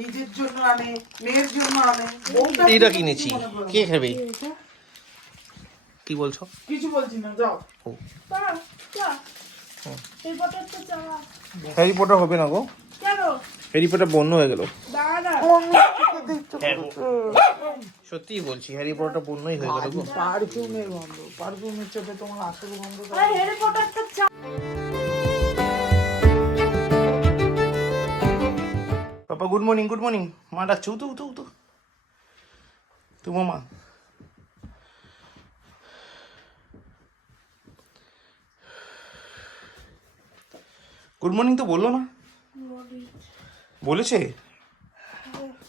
নিজের জন্য আনে, মেয়ের জন্য আনে। এইটা কিনেছি, কে খাবে? কি বলছো? কিছু বলছি না, যাও। হ্যারি পটার হবে না গো, হ্যারি পটার বন্ধ হয়ে গেল। সত্যি বলছি, হ্যারি পটারটা বন্ধই হয়ে গেল গো। পারফিউমের গন্ধ, পারফিউমের চাপে তোমার আসল গন্ধ। পাপা গুড মর্নিং, গুড মর্নিং। মা ডাকছে, উঠো উঠো উঠো। তোমার মা গুড মর্নিং তো বললো না? বলেছে?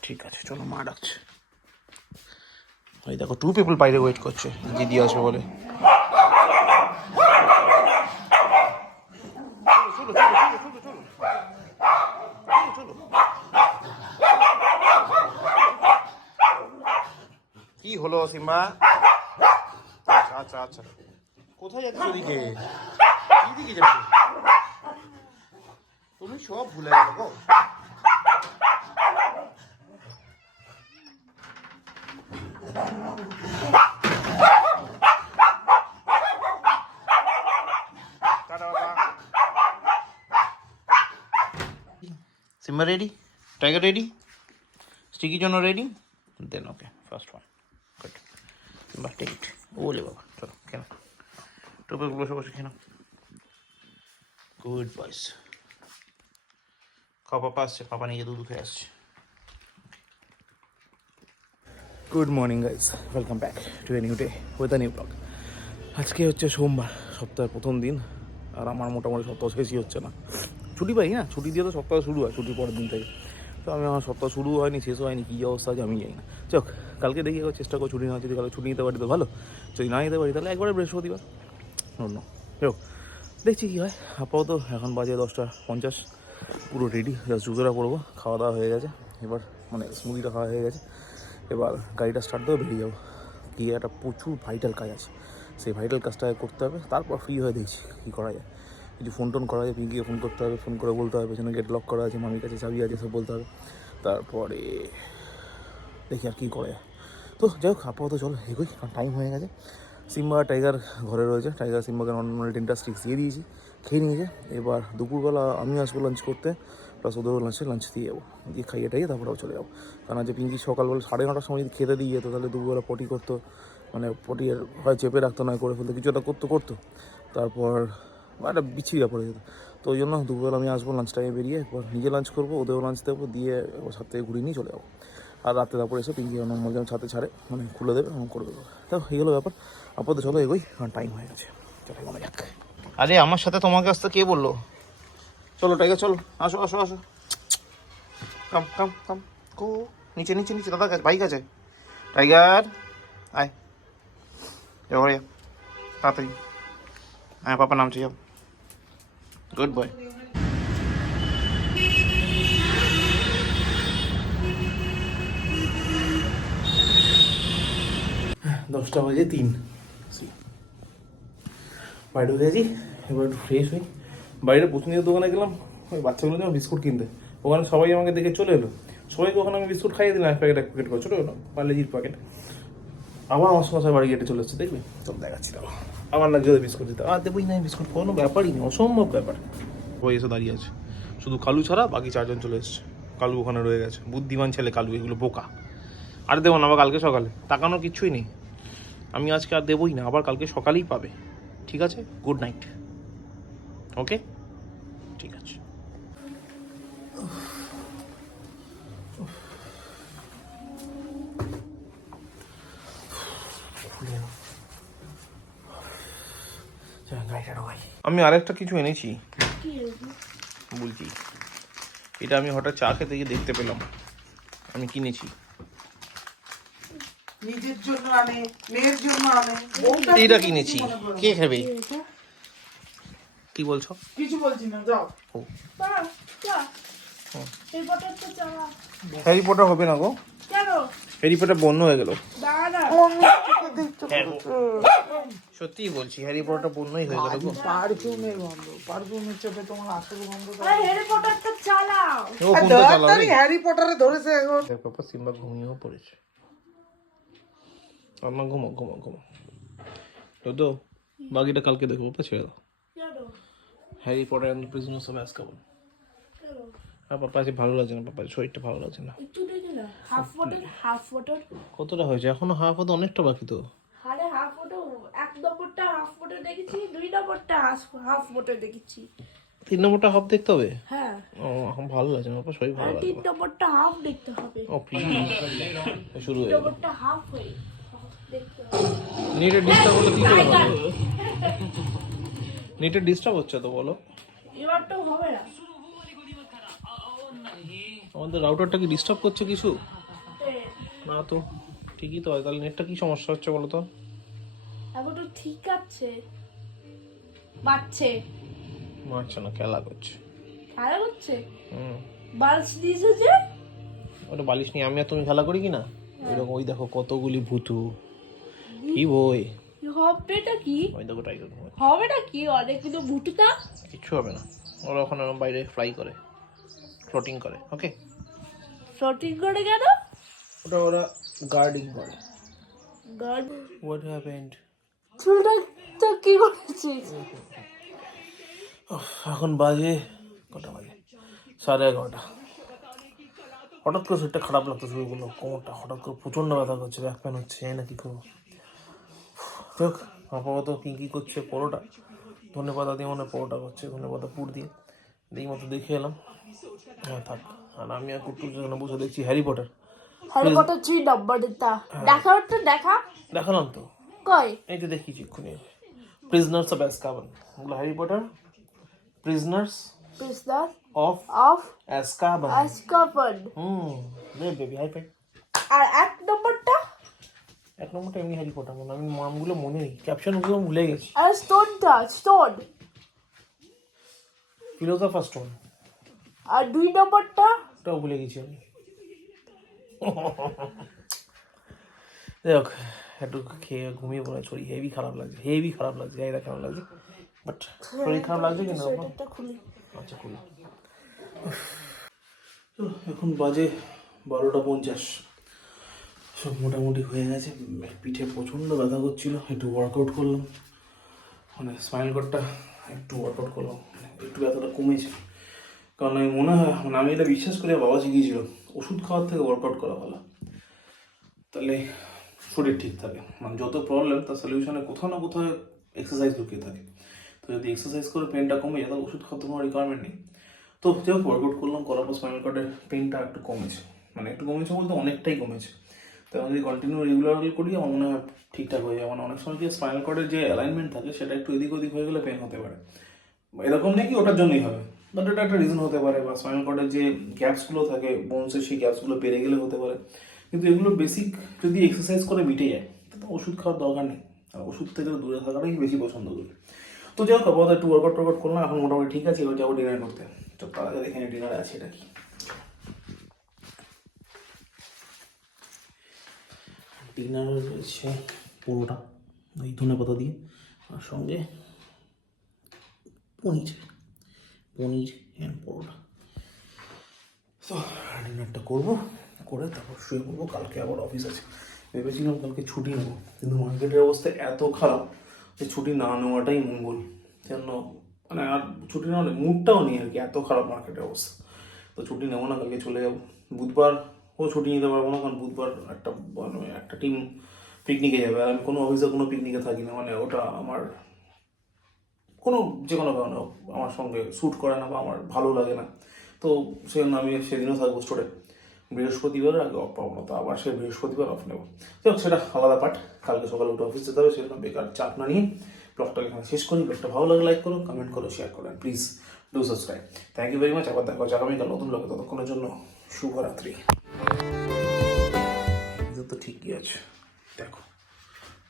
ঠিক আছে, চলো, মা ডাকছে। ওই দেখো, 2 people বাইরে ওয়েট করছে দিদি আসবে বলে। কি হলো সিম্বা? আচ্ছা আচ্ছা আচ্ছা, কোথায় যাচ্ছ দিকে? দিদিকে যাচ্ছ তুমি? সব ভুলে গেল গো। Simba ready? Tiger ready? স্টিকির জন্য ready? Then okay, first one. Good. Simba take it. ওলে বাবা, চলো খেলো, টোপে বসে বসে খেলো। গুড বয়েস। খাও, পাপা আসছে, পাপা নিজে দুধ খেয়ে আসছে। Good morning guys, welcome back to a new day with a new blog. আজকে হচ্ছে সোমবার, সপ্তাহের প্রথম দিন। আর আমার মোটামুটি সপ্তাহ শেষই হচ্ছে না, ছুটি পাই না, ছুটি দিয়ে তো সপ্তাহ শুরু হয়, ছুটির পরের দিন থেকে। তো আমার সপ্তাহ শুরু হয়নি, শেষও হয়নি, কী অবস্থা আছে আমি জানি না। চক, কালকে দেখি একবার চেষ্টা করো ছুটি না, যদি কালকে ছুটি নিতে পারি তো ভালো, যদি না নিতে পারি তাহলে একবারে বৃহস্পতিবার অন্য। চক, দেখছি কী হয়। আপাতত এখন বাজে 10:50, পুরো রেডি, জাস্ট জুতোটা পরবো। খাওয়া দাওয়া হয়ে গেছে, এবার মানে স্মুদিটা খাওয়া হয়ে গেছে, এবার গাড়িটা স্টার্ট দেবো, বেরিয়ে যাবো। গিয়ে একটা প্রচুর ভাইটাল কাজ আছে, সেই ভাইটাল কাজটা করতে হবে, তারপর ফ্রি হয়ে দেখছি কী করা যায়। কিছু ফোন টোন করা যায়, পিঙ্কিকে ফোন করতে হবে, ফোন করে বলতে হবে পেছনে গেট লক করা আছে, মামির কাছে চাবি আছে, সব বলতে হবে। তারপরে দেখি আর কী করা যায়। তো যাই হোক, আপাতত চলো এগোই, কারণ টাইম হয়ে গেছে। সিম্বা টাইগার ঘরে রয়েছে, টাইগার সিম্বাকে নর্মাল 10টা স্টিক্স দিয়ে দিয়েছি, খেয়ে নিয়েছে। এবার দুপুরবেলা আমি আসবো লাঞ্চ করতে, প্লাস ওদেরও লাঞ্চ দিয়ে যাবো, দিয়ে খাইয়ে টাইয়ে তারপরেও চলে যাবো। কারণ যে পিঙ্কি সকালবেলা 9:30টার সময় যদি খেতে দিয়ে যেত, তাহলে দুপুরবেলা পটি করতো, মানে পটির হয় চেপে রাখতো, নয় করে ফেলতো, কিছু একটা করতো। তারপর একটা বিচ্ছিরি ব্যাপার হয়ে যেত। তো ওই জন্য দুপুরবেলা আমি আসবো, লাঞ্চ টাইমে বেরিয়ে একবার নিজে লাঞ্চ করবো, ওদেরও লাঞ্চ দেবো, দিয়ে একবার ছাদ থেকে ঘুরিয়ে নিয়ে চলে যাবো। আর রাতে তারপরে এসে পিঙ্কি নর্মাল যেমন ছাদে ছাড়ে, মানে খুলে দেবে, এমন করে দেবো। তো এই হলো ব্যাপার। আপাতত চলো এগোই, কারণ টাইম হয়ে গেছে, চলো মনে যাক। আরে আমার সাথে তোমাকে আসতে কে বললো? চলো টাইগার, চলো, আসো আসো আসো, কাম কাম কাম। কো নিচে নিচে নিচে, দাদা কাছে, বাইক আছে। টাইগার আয়, যাও তাড়াতাড়ি। হ্যাঁ, পাপা নামছে, যাও। Good boy. 10:03 বাইরে ঢুকে গেছি, এবার একটু ফ্রেশ হই। বাইরে পছন্দের দোকানে গেলাম, ওই বাচ্চাগুলো যেমন বিস্কুট কিনতে, ওখানে সবাই আমাকে দেখে চলে এলো, সবাইকে ওখানে আমি বিস্কুট খাইয়ে দিলাম, এক প্যাকেট করে, ছোটো পার্লেজির প্যাকেট। আবার আমার সমস্যায় বাড়ি গেটে চলে এসছে, দেখবি তোর দেখাচ্ছি। আমার না যদি বিস্কুট দিতে, আর দেবই না বিস্কুট, কোনো ব্যাপারই নেই, অসম্ভব ব্যাপার। ওই এসে দাঁড়িয়ে আছে, শুধু কালু ছাড়া বাকি 4জন চলে এসছে। কালু ওখানে রয়ে গেছে, বুদ্ধিমান ছেলে কালু, এগুলো বোকা। আর দেবো না, আবার কালকে সকালে, তাকানোর কিচ্ছুই নেই। আমি আজকে আর দেবই না, আবার কালকে সকালেই পাবে, ঠিক আছে? গুড নাইট, ওকে, ঠিক আছে। আমি আরেকটা কিছু এনেছি বলছি, এটা আমি হঠাৎ চা খেতে গিয়ে দেখতে পেলাম, আমি কিনেছি। নিজের জন্য আনে, মেয়ের জন্য আনে। এইটা কিনেছি, কে খাবে? কি বলছো? কিছু বলছি না, যাও। হ্যারি পটার হবে না গো, হ্যারি পটার বন্ধ হয়ে গেল। সত্যিই বলছি হ্যারি পটারটা পূর্ণই হয়ে গেল গো। পারফিউমের গন্ধ, পারফিউমের চাপে তোমার আসল গন্ধ। আরে হ্যারি পটারটা চালাও। ও ফোনটা চালাবে। তাড়াতাড়ি হ্যারি পটারে ধরেছে এখন। দেখ পাপা সিম্বা ঘুমিয়েও পড়েছে। আমার ঘুমো ঘুমো ঘুমো। তো বাকিটা কালকে দেখো পাপা, ছেড়ে দাও। জানো Harry Potter and prisoners of Azkaban. আর পাপা আজ ভালো লাগছে না, পাপার শরীরটা ভালো লাগছে না। একটু দেখে না, হাফ ওয়াটার কতটা হয়েছে এখনো? হাফ হতে অনেকটা বাকি তো। আরে হাফ ওয়াটার, এক নম্বরটা হাফ ওয়াটার দেখেছি, দুই নম্বরটা হাফ ওয়াটার দেখেছি। 3 নম্বরটা হাফ দেখতে হবে। হ্যাঁ, ও এখন ভালো লাগছে না, পাপা শরীর ভালো আর লাগছে 3 নম্বরটা হাফ দেখতে হবে। ও প্লিজ শুরু হয়ে গেল। নম্বরটা হাফ হয়ে দেখতে হবে। নেটে ডিস্টার্ব হলে কি করে হবে? নেটে ডিস্টার্ব হচ্ছে তো বলো। এবারটাও হবে না। আমাদের রাউটারটা কি ডিস্টার্ব করছে কিছু? এ, না তো, ঠিকই তো হয়। তাহলে নেটটা কি সমস্যা হচ্ছে বলো তো? এখন তো ঠিক আছে, বাচ্চে মারছে না, খেলা করছে। খেলা হচ্ছে, হুম, বালস দিয়েছে যে। ওটা বালিশ নিয়ে আমি আর তুমি খেলা করি কি না? এরকম ওই দেখো কতগুলি ভুতু। কি বই, হবেটা কি, ওই দেখো টাইগার। হবেটা কি, অনেক কিন্তু ভুটুটা। কিচ্ছু হবে না, ওরা ওখানে ওরকম বাইরে ফ্লাই করে, ফ্লোটিং করে। ওকে, শর্টিং করে কেন? ওটা ওরা গার্ডিং করে। Guard what happened? চুলটা তো কি করেছিস? এখন বাজে কটা বাজে? 11:30। হঠাৎ করে শরীরটা খারাপ লাগতো, শুরু করলো কোমরটা হঠাৎ করে প্রচণ্ড ব্যথা করছে, ব্যাক পেন হচ্ছে, জানি না কি করবো। দেখ আপাতত কি করছে, পরোটা ধনে পাতা দিয়ে মনে পরোটা করছে, ধনে পাতা পুর দিয়ে এই মতো দেখে এলাম। হ্যাঁ থাক। আর আমি আর কুট্টু যেখানে বসে দেখছি হ্যারি পটার। হ্যারি পটার 3 নম্বর দিতা দেখা, ওটা দেখা দেখালাম তো, কই? এই যে দেখিয়েছি এক্ষুনি, প্রিজনার্স অফ অ্যাজকাবান। ওগুলো Harry Potter prisoners prisoner of of Azkaban. Azkaban. রে বেবি হাই ফাই। আর 1 নম্বরটা? 1 নম্বরটা এমনি হ্যারি পটার, মানে আমি নামগুলো মনে নেই, ক্যাপশন ওগুলো ভুলে গেছি। আর স্টোনটা, স্টোন। ফিলোসফার স্টোন, আর 2 নম্বরটা? ওটাও ভুলে গেছি আমি। দেখ একটু খেয়ে ঘুমিয়ে পড়ে, শরীর হেভি খারাপ লাগছে, হেভি খারাপ লাগছে, জানি না কেমন লাগছে, বাট শরীর খারাপ লাগছে কিনা। সোয়েটারটা খুলি। আচ্ছা খুলি। এখন বাজে 12:50। সব মোটামুটি হয়ে গেছে। পিঠে প্রচণ্ড ব্যথা করছিল, একটু ওয়ার্কআউট করলাম, মানে স্পাইনাল কর্ডটা একটু ওয়ার্কআউট করলাম, একটু ব্যথাটা কমেছে। কারণ আমি মনে হয়, মানে আমি এটা বিশ্বাস করি, বাবা শিখিয়েছিল ওষুধ খাওয়ার থেকে ওয়ার্কআউট করা ভালো, তাহলে শরীর ঠিক থাকে। মানে যত প্রবলেম তার সলিউশনে কোথাও না কোথাও এক্সারসাইজ লুকিয়ে থাকে। তো যদি এক্সারসাইজ করে পেনটা কমে যায়, তাহলে ওষুধ খাওয়ার তো কোনো রিকোয়ারমেন্ট নেই। তো যাই হোক ওয়ার্কআউট করলাম, করার পর স্পাইনাল কর্ডের পেনটা একটু কমেছে, মানে একটু কমেছে বলতে অনেকটাই কমেছে। তো আমি যদি কন্টিনিউ রেগুলারলি করি আমার মনে হয় ঠিকঠাক হয়ে যায়। মানে অনেক সময় কি স্পাইনাল কর্ডের যে অ্যালাইনমেন্ট থাকে সেটা একটু এদিক ওদিক হয়ে গেলে পেন হতে পারে, এরকম নেই কি ওটার জন্যই হবে, বাট এটা একটা রিজন হতে পারে। বা স্পাইনাল কর্ডের যে গ্যাপসগুলো থাকে বোনসের, সেই গ্যাপসগুলো পেরে গেলে হতে পারে। কিন্তু এগুলো বেসিক যদি এক্সারসাইজ করে মিটে যায়, তো ওষুধ খাওয়ার দরকার নেই। আর ওষুধ থেকে দূরে থাকাটাই বেশি পছন্দ করি। তো যাই হোক আপাতত একটু ওয়ার্কআউট করলাম, এখন মোটামুটি ঠিক আছে। এবার যাবো ডিনার করতে। তো তার আগে এখানে ডিনারে আছে এটা কি, ডিনার রয়েছে পরোটা ওই ধনে পাতা দিয়ে, আর সঙ্গে পনির অ্যান্ড পরোটা। তো ডিনারটা করবো, করে তারপর শুয়ে পড়বো। কালকে আবার অফিস আছে। ভেবেছিলাম কালকে ছুটি নেবো, কিন্তু মার্কেটের অবস্থা এত খারাপ যে ছুটি না নেওয়াটাই মঙ্গল। জন্য মানে আর ছুটি নেওয়া মুডটাও নেই আর কি, এত খারাপ মার্কেটের অবস্থা। তো ছুটি নেবো না, কালকে চলে যাবো। বুধবার ছুটি নিতে পারবো না, কারণ বুধবার একটা টিম পিকনিকে যাবে, আর আমি কোনো অফিসে কোনো পিকনিকে থাকি না। মানে ওটা আমার কোনো যে কোনো কারণে আমার সঙ্গে শ্যুট করে না বা আমার ভালো লাগে না। তো সেজন্য আমি সেদিনও থাকবো স্টোরে। বৃহস্পতিবার আগে অফ পাবো না, তো আবার সে বৃহস্পতিবার অফ নেবো। তো সেটা আলাদা পার্ট। কালকে সকালে উঠে অফিস যেতে হবে, সেজন্য বেকার চাপ না নিয়ে ব্লগটাকে এখানে শেষ করি। ব্লগটা ভালো লাগে লাইক করো, কমেন্ট করো, শেয়ার করো, please do subscribe. Thank you very much. আবার দেখা হচ্ছে আগামীকাল নতুন ব্লগে। ততক্ষণের জন্য শুভরাত্রি। এটা তো ঠিকই আছে, দেখো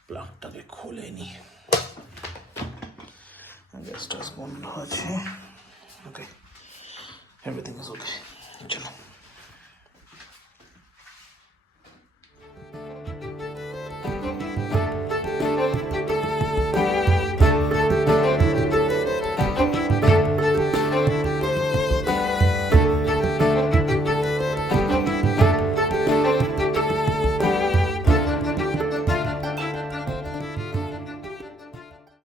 প্লাগটাকে খুলে নি, গ্যাসটা বন্ধ আছে। ওকে, এভরিথিং ইজ ওকে। চলো।